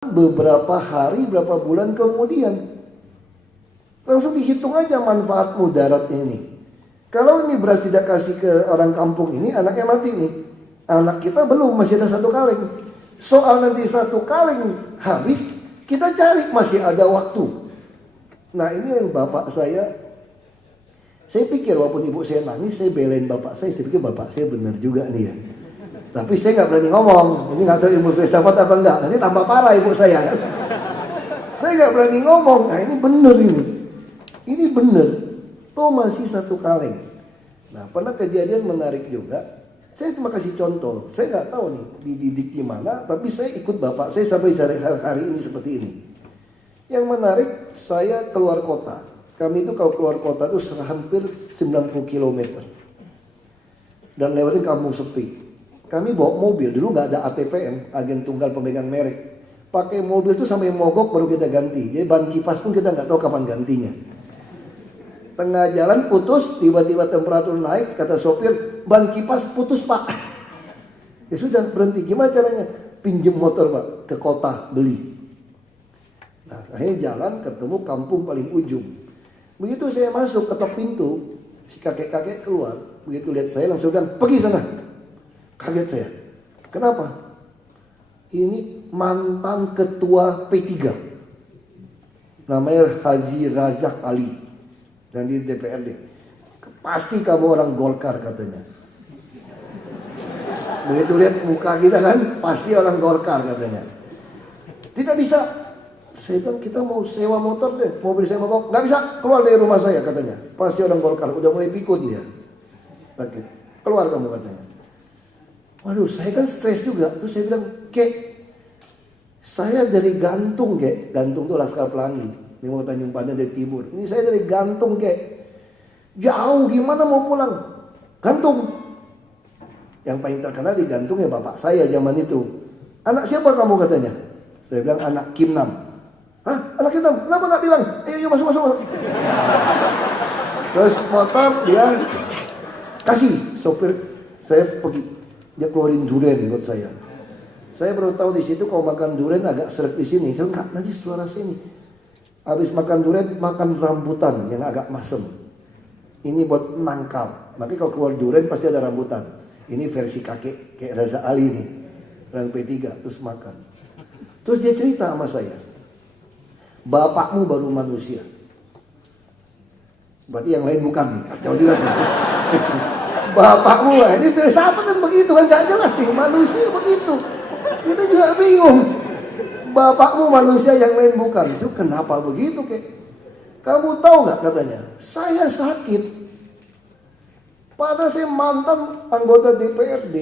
beberapa hari, berapa bulan kemudian. Langsung dihitung aja manfaat mudaratnya ini. Kalau ini beras tidak kasih ke orang kampung ini, anaknya mati nih. Anak kita belum, masih ada 1 kaleng. Soal nanti 1 kaleng habis, kita cari masih ada waktu. Nah ini yang bapak saya pikir walaupun ibu saya nangis, saya belain bapak saya pikir bapak saya benar juga nih ya. Tapi saya nggak berani ngomong, ini nggak tahu ilmu filsafat apa enggak, nanti tambah parah ibu saya. Saya nggak berani ngomong, nah ini benar ini benar, toh masih 1 kaleng. Nah pernah kejadian menarik juga, saya cuma kasih contoh, saya nggak tahu nih dididik gimana, tapi saya ikut bapak saya sampai hari ini seperti ini. Yang menarik, saya keluar kota. Kami itu kalau keluar kota itu hampir 90 km. Dan lewatin kampung sepi. Kami bawa mobil, dulu nggak ada ATPM, agen tunggal pemegang merek. Pakai mobil itu sampai mogok baru kita ganti. Jadi ban kipas pun kita nggak tahu kapan gantinya. Tengah jalan putus, tiba-tiba temperatur naik, kata sopir, ban kipas putus pak. Ya sudah berhenti, gimana caranya? Pinjem motor pak, ke kota beli. Nah akhirnya jalan ketemu kampung paling ujung. Begitu saya masuk ketok pintu, si kakek-kakek keluar. Begitu lihat saya langsung bilang, pergi sana. Kaget saya. Kenapa? Ini mantan ketua P3. Namanya Haji Razak Ali. Dan di DPRD. Pasti kamu orang Golkar katanya. Begitu lihat muka kita kan, pasti orang Golkar katanya. Tidak bisa. Saya bilang kita mau sewa motor deh, mobil saya mogok, nggak bisa keluar dari rumah saya katanya. Pasti orang Golkar, udah mulai pikun dia. Oke, keluar kamu katanya. Waduh, saya kan stres juga. Terus saya bilang, kek, saya dari Gantung kek, Gantung tuh Laskar Pelangi, di mau Tanjung Pandan dari timur. Ini saya dari Gantung kek, jauh gimana mau pulang? Gantung. Yang paling terkenal di Gantung ya bapak saya zaman itu. Anak siapa kamu katanya? Saya bilang anak Kim Nam. Hah? Anak kita, kenapa nggak bilang? Ayo masuk. Terus motor dia kasih sopir, saya pergi, dia keluarin durian buat saya. Saya baru tahu di situ kalau makan durian agak seret di sini. Saya nggak lagi suara sini. Habis makan durian makan rambutan yang agak masem. Ini buat nangkal. Makanya kalau keluar durian pasti ada rambutan. Ini versi kakek kayak Raza Ali nih, orang P3 terus makan. Terus dia cerita sama saya. Bapakmu baru manusia. Berarti yang lain bukan nih, kacau juga. Bapakmu, ini filsafat kan begitu kan, gak jelas nih, manusia begitu. Kita juga bingung. Bapakmu manusia, yang lain bukan. Itu kenapa begitu kek? Kamu tahu gak katanya? Saya sakit. Padahal saya mantan anggota DPRD.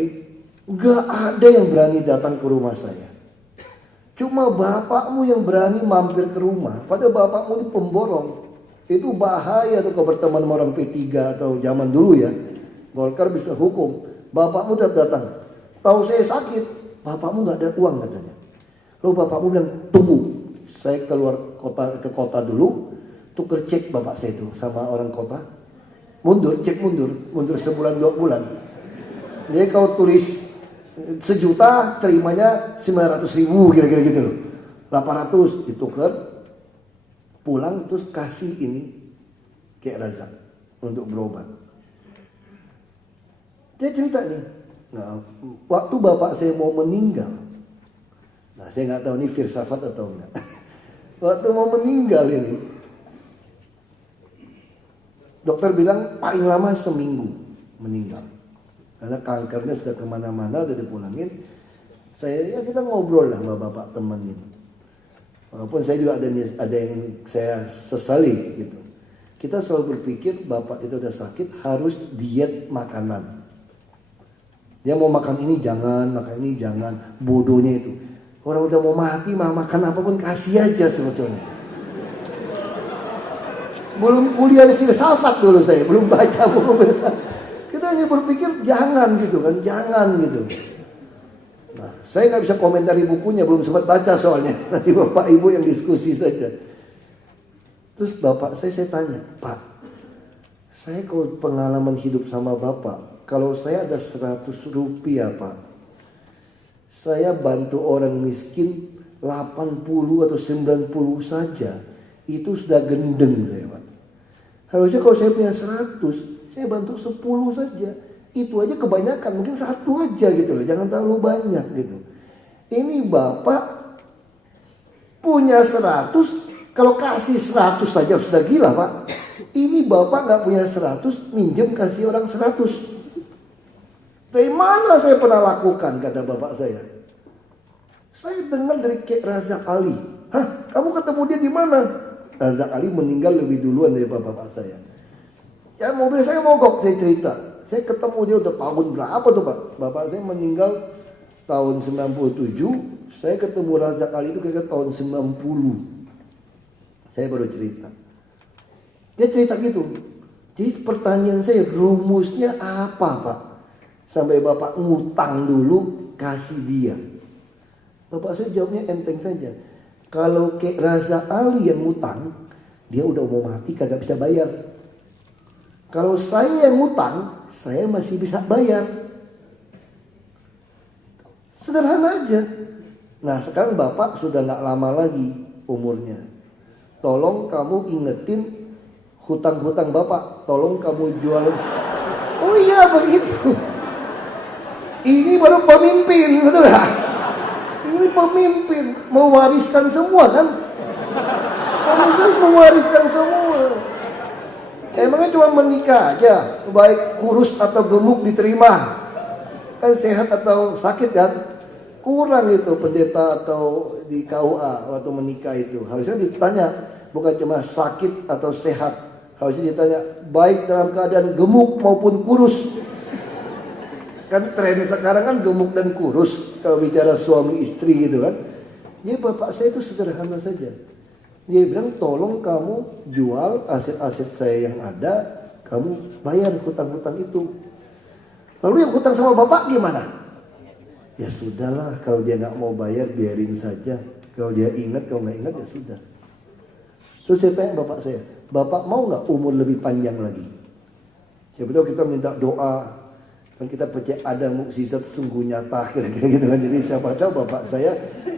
Gak ada yang berani datang ke rumah saya. Cuma bapakmu yang berani mampir ke rumah. Padahal bapakmu ini pemborong. Itu bahaya tuh kalau berteman sama orang P3 atau zaman dulu ya. Golkar bisa hukum. Bapakmu tetap datang. Tahu saya sakit. Bapakmu gak ada uang katanya. Lalu bapakmu bilang, tunggu. Saya keluar ke kota dulu. Tuker cek bapak saya itu sama orang kota. Mundur, cek mundur sebulan 2 bulan. Dia kau tulis 1 juta, terimanya 900.000 kira-kira gitu loh. 800 ditukar, pulang terus kasih ini kayak Razak untuk berobat. Dia cerita nih, nah waktu bapak saya mau meninggal, nah saya nggak tahu ini filsafat atau enggak. Waktu mau meninggal ini, dokter bilang paling lama seminggu meninggal. Karena kankernya sudah kemana-mana, udah dipulangin. Ya kita ngobrol lah sama bapak temenin. Walaupun saya juga ada yang saya sesali gitu. Kita selalu berpikir bapak itu udah sakit harus diet makanan. Dia mau makan ini jangan, makan ini jangan. Bodohnya itu. Orang udah mau mati mah makan apapun kasih aja sebetulnya. Belum kuliah filsafat dulu saya, belum baca buku filsafat. Kita hanya berpikir jangan gitu kan, jangan gitu. Nah, saya nggak bisa komentari bukunya, belum sempat baca soalnya. Nanti bapak ibu yang diskusi saja. Terus bapak saya tanya, Pak, saya kalau pengalaman hidup sama bapak, kalau saya ada 100 rupiah Pak, saya bantu orang miskin 80 atau 90 saja itu sudah gendeng saya Pak. Harusnya kalau saya punya 100, saya bantu 10 saja. Itu aja kebanyakan, mungkin 1 aja gitu loh, jangan terlalu banyak gitu. Ini Bapak punya 100, kalau kasih 100 saja sudah gila Pak. Ini Bapak gak punya 100, minjem kasih orang 100. Dari mana saya pernah lakukan, kata Bapak saya. Saya dengar dari Kek Razak Ali. Hah, kamu ketemu dia di mana? Razak Ali meninggal lebih duluan dari bapak saya. Ya mobil saya mogok, saya cerita. Saya ketemu dia udah tahun berapa tuh Pak? Bapak saya meninggal tahun 97. Saya ketemu Razak Ali itu kira-kira tahun 90. Saya baru cerita. Dia cerita gitu. Jadi pertanyaan saya, rumusnya apa Pak? Sampai Bapak ngutang dulu, kasih dia. Bapak saya jawabnya enteng saja. Kalau Kek Razak Ali yang ngutang, dia udah mau mati kagak bisa bayar. Kalau saya yang ngutang, saya masih bisa bayar. Sederhana aja. Nah sekarang Bapak sudah gak lama lagi umurnya. Tolong kamu ingetin hutang-hutang Bapak. Tolong kamu jual. Oh iya begitu. Ini baru pemimpin, betul gak? Ini pemimpin, mewariskan semua kan? Pemimpin mewariskan semua. Emangnya cuma menikah aja, baik kurus atau gemuk diterima. Kan sehat atau sakit kan? Kurang itu pendeta atau di KUA waktu menikah itu. Harusnya ditanya, bukan cuma sakit atau sehat. Harusnya ditanya, baik dalam keadaan gemuk maupun kurus. Kan tren sekarang kan gemuk dan kurus kalau bicara suami istri gitu kan. Jadi bapak saya itu sederhana saja. Dia bilang tolong kamu jual aset-aset saya yang ada, kamu bayar hutang-hutang itu. Lalu yang hutang sama bapak gimana? Ya sudahlah, kalau dia nggak mau bayar biarin saja. Kalau dia ingat, kalau nggak ingat ya sudah. Terus saya tanya bapak saya, bapak mau nggak umur lebih panjang lagi? Siapa tahu kita minta doa. Kan kita percaya ada mukjizat sungguh nyata kira-kira gitu kan. Jadi siapa tahu bapak saya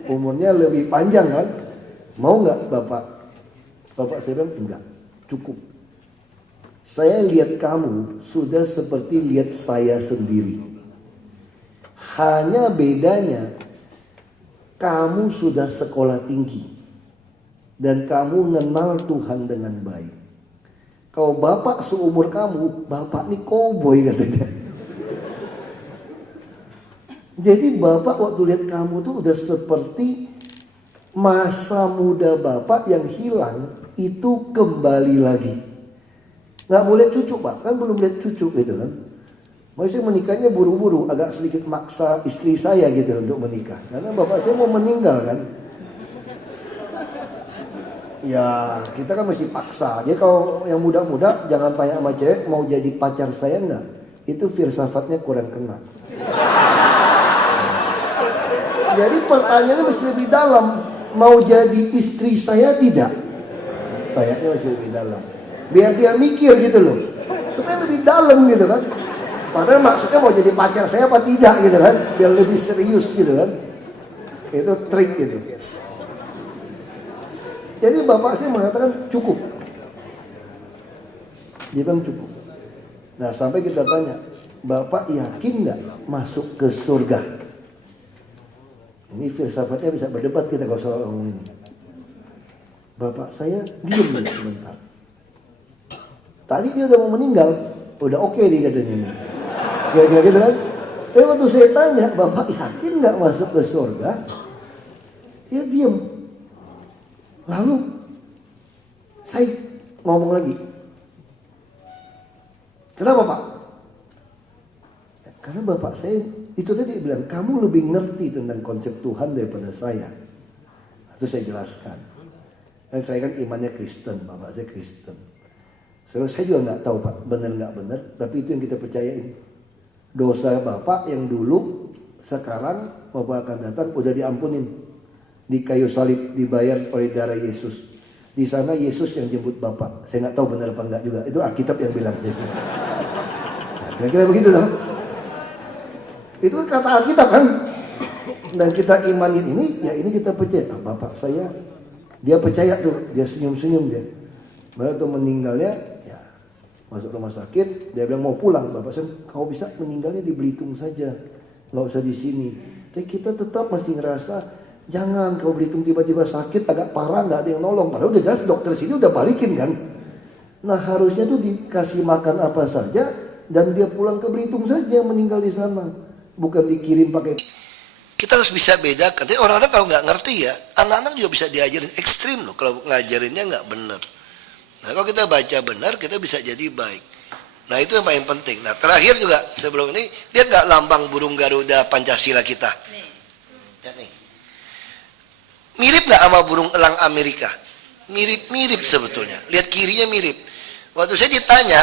umurnya lebih panjang kan. Mau nggak bapak? Bapak saya bilang enggak, cukup. Saya lihat kamu sudah seperti lihat saya sendiri. Hanya bedanya kamu sudah sekolah tinggi. Dan kamu kenal Tuhan dengan baik. Kalau bapak seumur kamu, bapak nih koboi katanya. Jadi bapak waktu lihat kamu tuh udah seperti masa muda bapak yang hilang itu kembali lagi. Gak boleh cucu Pak, kan belum lihat cucu gitu kan. Maksudnya menikahnya buru-buru, agak sedikit maksa istri saya gitu untuk menikah. Karena bapak saya mau meninggal kan. Ya kita kan masih paksa. Jadi kalau yang muda-muda jangan tanya sama cewek mau jadi pacar saya enggak. Itu filsafatnya kurang kena. Jadi pertanyaannya masih lebih dalam. Mau jadi istri saya tidak? Kayaknya masih lebih dalam. Biar dia mikir gitu loh. Supaya lebih dalam gitu kan. Padahal maksudnya mau jadi pacar saya apa tidak gitu kan. Biar lebih serius gitu kan. Itu trik gitu. Jadi bapak saya mengatakan cukup. Dia bilang cukup. Nah sampai kita tanya, bapak yakin gak masuk ke surga? Ini filsafatnya bisa berdebat kita kalau soal ngomong ini. Bapak saya diam nih sebentar. Tadi dia udah mau meninggal, udah oke dia katanya ini. Kira-kira gitu kan. Tapi waktu saya tanya, bapak yakin gak masuk ke surga? Dia diam. Lalu saya ngomong lagi. Kenapa Pak? Karena bapak saya itu tadi bilang, kamu lebih ngerti tentang konsep Tuhan daripada saya. Itu saya jelaskan. Dan saya kan imannya Kristen, bapak saya Kristen. Saya juga nggak tahu Pak, benar nggak benar, tapi itu yang kita percayain. Dosa bapak yang dulu, sekarang bapak akan datang udah diampunin. Di kayu salib dibayar oleh darah Yesus. Di sana Yesus yang jemput bapak. Saya nggak tahu benar apa enggak juga. Itu Alkitab yang bilang. Nah, kira-kira begitu dong. Itu kata Alkitab kan. Dan kita imanin ini, ya ini kita percaya. Ah, bapak saya, dia percaya tuh, dia senyum-senyum dia. Waktu meninggalnya, ya masuk rumah sakit, dia bilang mau pulang. Bapak saya, kau bisa meninggalnya di Belitung saja, nggak usah di sini. Tapi kita tetap masih ngerasa, jangan kau Belitung tiba-tiba sakit agak parah, nggak ada yang nolong. Padahal udah jelas dokter sini udah balikin kan. Nah harusnya tuh dikasih makan apa saja dan dia pulang ke Belitung saja, meninggal di sana, bukan dikirim pakai. Kita harus bisa bedakan. Tapi orang-orang kalau nggak ngerti ya, anak-anak juga bisa diajarin ekstrim loh kalau ngajarinnya nggak benar. Nah kalau kita baca benar, kita bisa jadi baik. Nah itu yang paling penting. Nah terakhir juga sebelum ini, lihat nggak lambang burung Garuda Pancasila kita? Ya, nih. Mirip nggak sama burung elang Amerika? Mirip-mirip sebetulnya. Lihat kirinya mirip. Waktu saya ditanya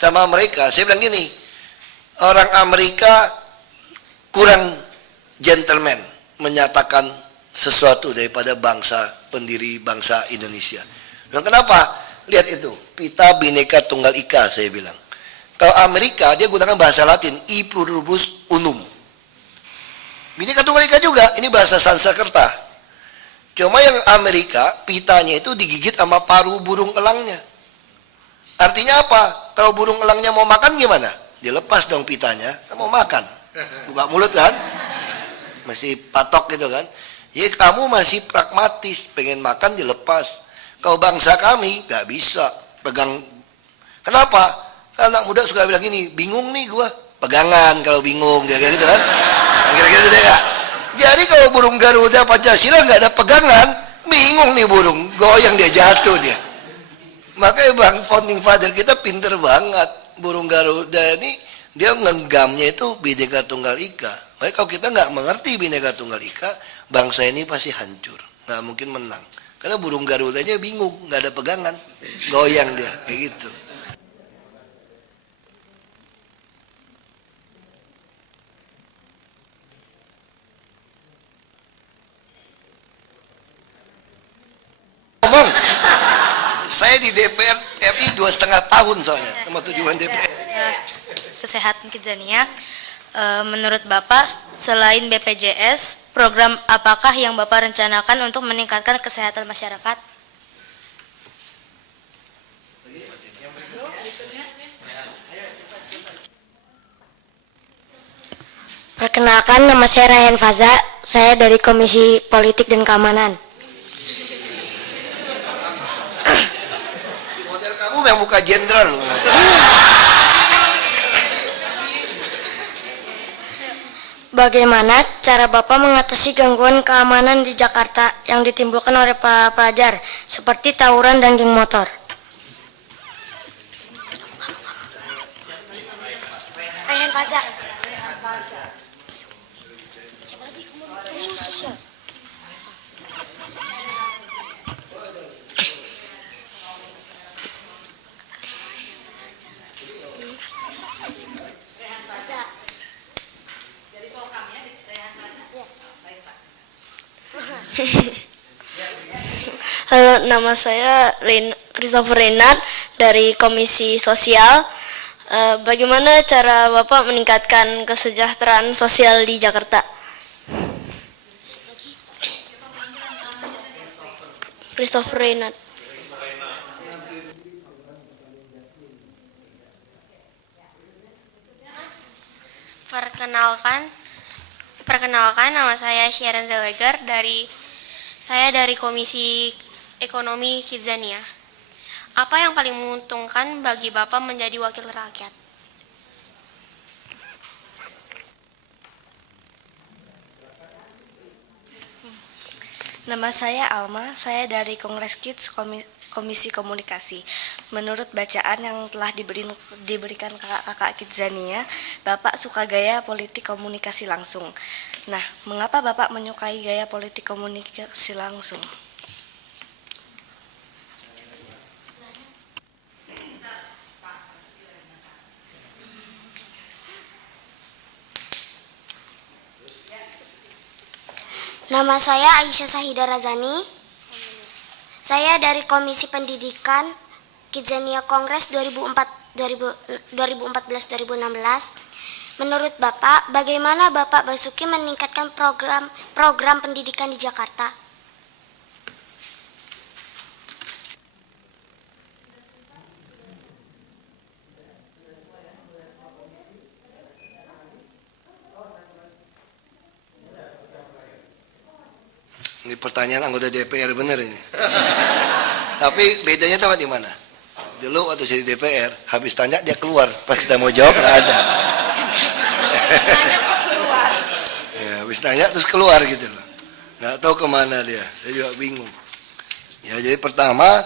sama mereka, saya bilang gini, orang Amerika kurang gentleman menyatakan sesuatu daripada bangsa pendiri bangsa Indonesia. Dan kenapa? Lihat itu, pita Bhinneka Tunggal Ika saya bilang. Kalau Amerika dia gunakan bahasa Latin, e pluribus unum. Bhinneka Tunggal Ika juga, ini bahasa Sanskerta. Cuma yang Amerika pitanya itu digigit sama paruh burung elangnya. Artinya apa? Kalau burung elangnya mau makan gimana? Dilepas dong pitanya, mau makan. Buka mulut kan? Masih patok gitu kan. Jadi kamu masih pragmatis, pengen makan dilepas. Kalau bangsa kami gak bisa pegang. Kenapa? Karena anak muda suka bilang gini, bingung nih gua, pegangan kalau bingung, kira-kira gitu kan. Kira-kira gitu ya. Jadi kalau burung Garuda Pancasila gak ada pegangan, bingung nih burung, goyang dia, jatuh dia. Makanya Bang Founding Father kita pinter banget. Burung Garuda ini dia ngenggamnya itu Bhinneka Tunggal Ika. Makanya kalau kita nggak mengerti Bhinneka Tunggal Ika, bangsa ini pasti hancur, nggak mungkin menang. Karena burung Garudanya bingung, nggak ada pegangan, goyang dia, kayak gitu. Ngomong, saya di DPR RI 2,5 tahun soalnya, sama tujuan DPR. Kesehatan Kidzania. Menurut Bapak, selain BPJS, program apakah yang Bapak rencanakan untuk meningkatkan kesehatan masyarakat? Perkenalkan, nama saya Rayhan Faza, saya dari Komisi Politik dan Keamanan. Model kamu yang muka jenderal loh. Bagaimana cara Bapak mengatasi gangguan keamanan di Jakarta yang ditimbulkan oleh para pelajar, seperti tawuran dan geng motor? Rayhan Faza. Siapa lagi? Sosial. Halo, nama saya Christopher Renat dari Komisi Sosial. Bagaimana cara Bapak meningkatkan kesejahteraan sosial di Jakarta? Christopher Renat. Perkenalkan, nama saya Sharon Zeleger dari Komisi Ekonomi Kidzania. Apa yang paling menguntungkan bagi Bapak menjadi wakil rakyat? Nama saya Alma, saya dari Kongres Kids Komisi Komunikasi. Menurut bacaan yang telah diberikan kakak Kidzania, Bapak suka gaya politik komunikasi langsung. Nah, mengapa Bapak menyukai gaya politik komunikasi langsung? Nama saya Aisyah Sahida Razani. Saya dari Komisi Pendidikan Kidzania Kongres 2014-2016. Menurut Bapak, bagaimana Bapak Basuki meningkatkan program pendidikan di Jakarta? Ini pertanyaan anggota DPR bener ini. Tapi bedanya tahu di mana? Dulu waktu jadi DPR, habis tanya dia keluar. Pas kita mau jawab nggak ada. Ya, habis tanya terus keluar gitu loh. Nggak tahu kemana dia. Saya juga bingung. Ya jadi pertama,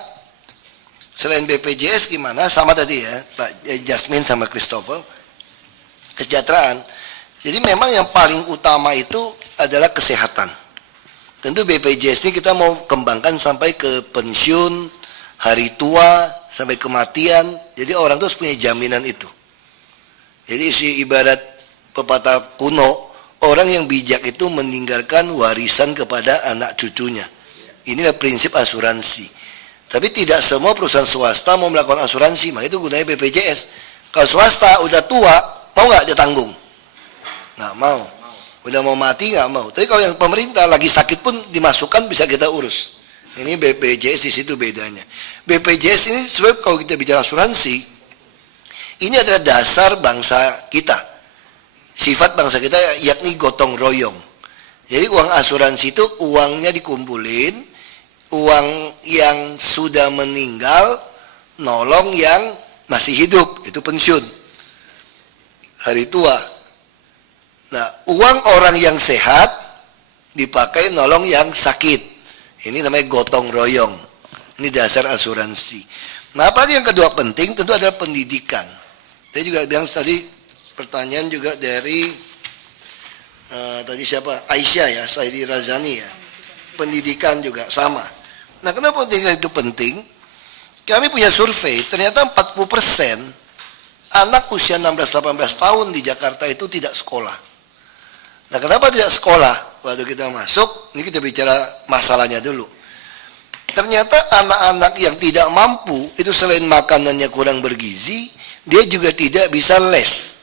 selain BPJS gimana? Sama tadi ya, Pak Jasmine sama Christopher. Kesejahteraan. Jadi memang yang paling utama itu adalah kesehatan. Tentu BPJS ini kita mau kembangkan sampai ke pensiun, hari tua, sampai kematian. Jadi orang itu harus punya jaminan itu. Jadi ibarat pepatah kuno, orang yang bijak itu meninggalkan warisan kepada anak cucunya. Inilah prinsip asuransi. Tapi tidak semua perusahaan swasta mau melakukan asuransi, maka itu gunanya BPJS. Kalau swasta udah tua, mau nggak dia tanggung? Nggak mau. Udah mau mati nggak mau. Tapi kalau yang pemerintah lagi sakit pun dimasukkan bisa kita urus. Ini BPJS di situ bedanya. BPJS ini sebab kalau kita bicara asuransi, ini adalah dasar bangsa kita. Sifat bangsa kita yakni gotong royong. Jadi uang asuransi itu uangnya dikumpulin, uang yang sudah meninggal nolong yang masih hidup, itu pensiun. Hari tua. Nah, uang orang yang sehat dipakai nolong yang sakit. Ini namanya gotong royong. Ini dasar asuransi. Nah, apalagi yang kedua penting tentu adalah pendidikan. Saya juga bilang tadi pertanyaan juga dari tadi siapa? Aisyah ya, Saidi Razani ya. Pendidikan juga sama. Nah, kenapa pendidikan itu penting? Kami punya survei, ternyata 40% anak usia 16-18 tahun di Jakarta itu tidak sekolah. Nah, kenapa tidak sekolah? Waktu kita masuk, ini kita bicara masalahnya dulu. Ternyata anak-anak yang tidak mampu, itu selain makanannya kurang bergizi, dia juga tidak bisa les.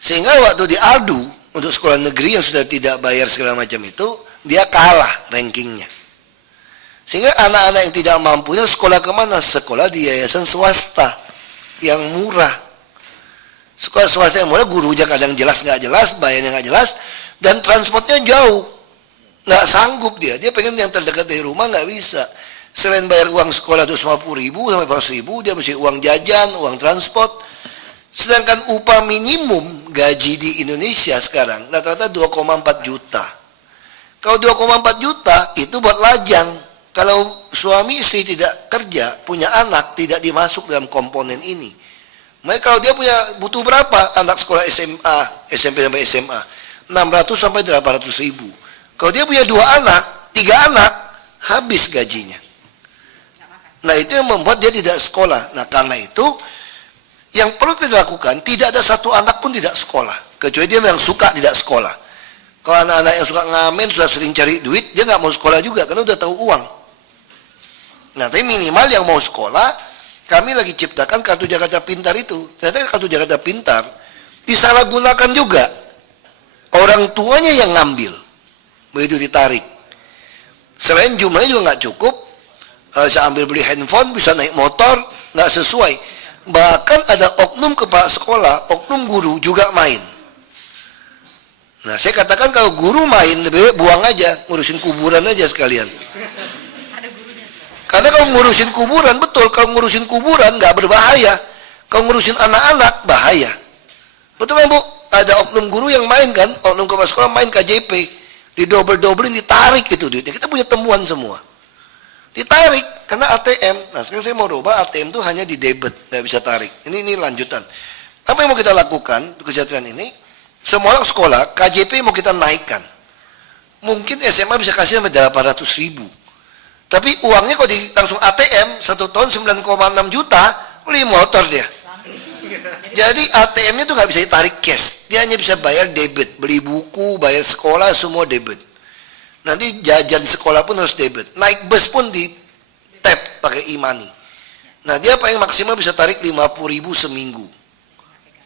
Sehingga waktu diadu untuk sekolah negeri yang sudah tidak bayar segala macam itu, dia kalah rankingnya. Sehingga anak-anak yang tidak mampu itu sekolah kemana? Sekolah di yayasan swasta yang murah. Sekolah swasta yang murah, gurunya kadang jelas nggak jelas, bayarnya nggak jelas, dan transportnya jauh, nggak sanggup dia pengen yang terdekat dari rumah nggak bisa. Selain bayar uang sekolah 250.000 sampai 400.000, dia mesti uang jajan, uang transport. Sedangkan upah minimum gaji di Indonesia sekarang rata-rata 2,4 juta. Kalau 2,4 juta itu buat lajang. Kalau suami istri tidak kerja, punya anak, tidak dimasuk dalam komponen ini. Maka kalau dia butuh berapa anak sekolah SMA, SMP sampai SMA? 600 sampai 800.000. Kalau dia punya 2 anak, 3 anak, habis gajinya. Nah, itu yang membuat dia tidak sekolah. Nah, karena itu yang perlu kita lakukan, tidak ada satu anak pun tidak sekolah, kecuali dia yang suka tidak sekolah. Kalau anak-anak yang suka ngamen, sudah sering cari duit, dia nggak mau sekolah juga karena udah tahu uang. Nah, tapi minimal yang mau sekolah, kami lagi ciptakan kartu Jakarta Pintar itu. Ternyata kartu Jakarta Pintar disalahgunakan juga. Orang tuanya yang ngambil. Begitu ditarik. Selain jumlahnya juga nggak cukup. Saya ambil beli handphone, bisa naik motor, nggak sesuai. Bahkan ada oknum kepala sekolah, oknum guru juga main. Nah, saya katakan kalau guru main, lebih baik buang aja, ngurusin kuburan aja sekalian. Karena kalau ngurusin kuburan, betul, kalau ngurusin kuburan nggak berbahaya. Kalau ngurusin anak-anak, bahaya. Betul kan, Bu? Ada oknum guru yang main kan, oknum kepala sekolah main KJP. Didobel-dobelin, ditarik itu duitnya. Kita punya temuan semua. Ditarik, karena ATM. Nah, sekarang saya mau rubah ATM itu hanya di debit, nggak bisa tarik. Ini lanjutan. Apa yang mau kita lakukan, kesejahteraan ini? Semua sekolah, KJP mau kita naikkan. Mungkin SMA bisa kasih sampai 800.000. Tapi uangnya kalau langsung ATM, 1 tahun 9,6 juta, beli motor dia. Jadi ATM-nya tuh nggak bisa ditarik cash. Dia hanya bisa bayar debit. Beli buku, bayar sekolah, semua debit. Nanti jajan sekolah pun harus debit. Naik bus pun di tap pakai e-money. Nah, dia paling maksimal bisa tarik 50.000 seminggu.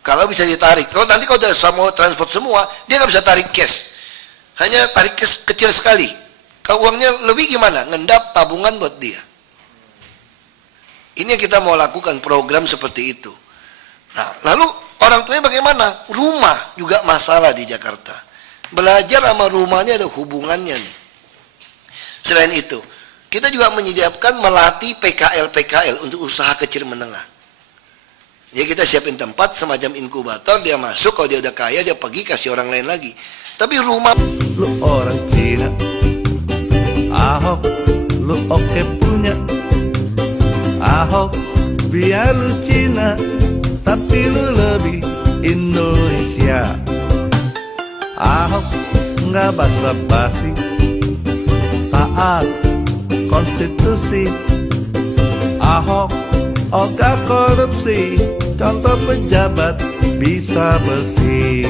Kalau bisa ditarik. Kalau nanti kalau udah semua transport semua, dia nggak bisa tarik cash. Hanya tarik cash kecil sekali. Kalau uangnya lebih gimana? Ngendap tabungan buat dia. Ini yang kita mau lakukan, program seperti itu. Nah, lalu orang tuanya bagaimana? Rumah juga masalah di Jakarta. Belajar sama rumahnya ada hubungannya nih. Selain itu, kita juga menyediakan melatih PKL untuk usaha kecil menengah. Ya kita siapin tempat semacam inkubator, dia masuk, kalau dia udah kaya dia pergi kasih orang lain lagi. Tapi rumah Lu orang Cina, Ahok lu oke punya. Ahok biar lu Cina, tapi lu lebih Indonesia. Ahok nggak basa-basi, taat konstitusi. Ahok oga korupsi, contoh pejabat bisa bersih.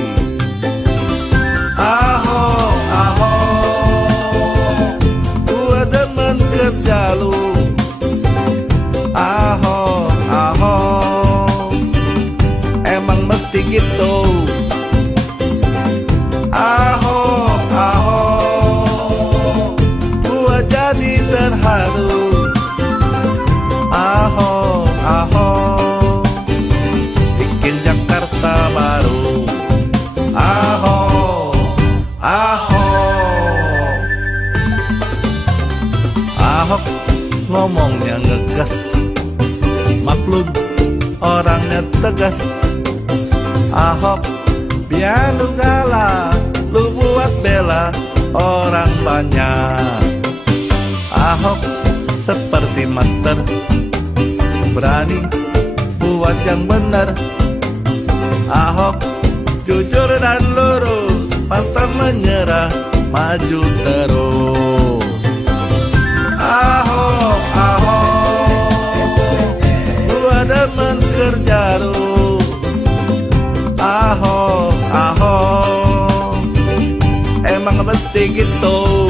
Ahok, Ahok, gua demen kerja lu. Ahok, Ahok, emang mesti gitu. Ahok, Ahok, gua jadi terharu. Ahok, Ahok, bikin Jakarta baru. Ahok, Ahok, Ahok ngomongnya ngegas, maklum orangnya tegas. Ahok biar lu galak, lu buat bela orang banyak. Ahok seperti master, berani buat yang benar. Ahok jujur dan lurus, pantang menyerah, maju terus. Ahok, Ahok, gua demen kerja lu. Ahok, Ahok, emang mesti gitu.